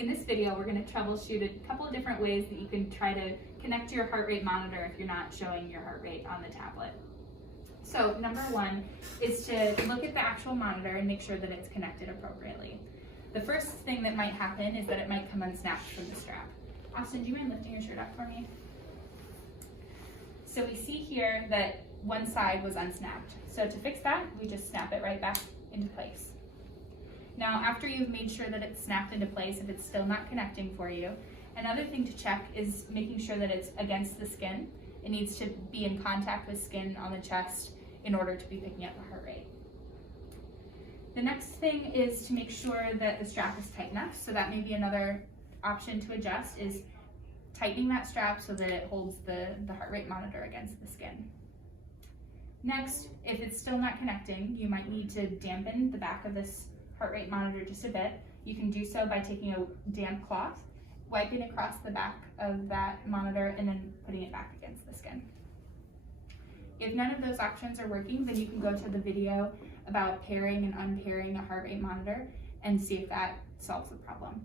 In this video, we're going to troubleshoot a couple of different ways that you can try to connect to your heart rate monitor if you're not showing your heart rate on the tablet. So number one is to look at the actual monitor and make sure that it's connected appropriately. The first thing that might happen is that it might come unsnapped from the strap. Austin, do you mind lifting your shirt up for me? So we see here that one side was unsnapped. So to fix that, we just snap it right back into place. Now, after you've made sure that it's snapped into place, if it's still not connecting for you, another thing to check is making sure that it's against the skin. It needs to be in contact with skin on the chest in order to be picking up the heart rate. The next thing is to make sure that the strap is tight enough. So that may be another option to adjust, is tightening that strap so that it holds the heart rate monitor against the skin. Next, if it's still not connecting, you might need to dampen the back of this heart rate monitor just a bit. You can do so by taking a damp cloth, wiping across the back of that monitor, and then putting it back against the skin. If none of those options are working, then you can go to the video about pairing and unpairing a heart rate monitor and see if that solves the problem.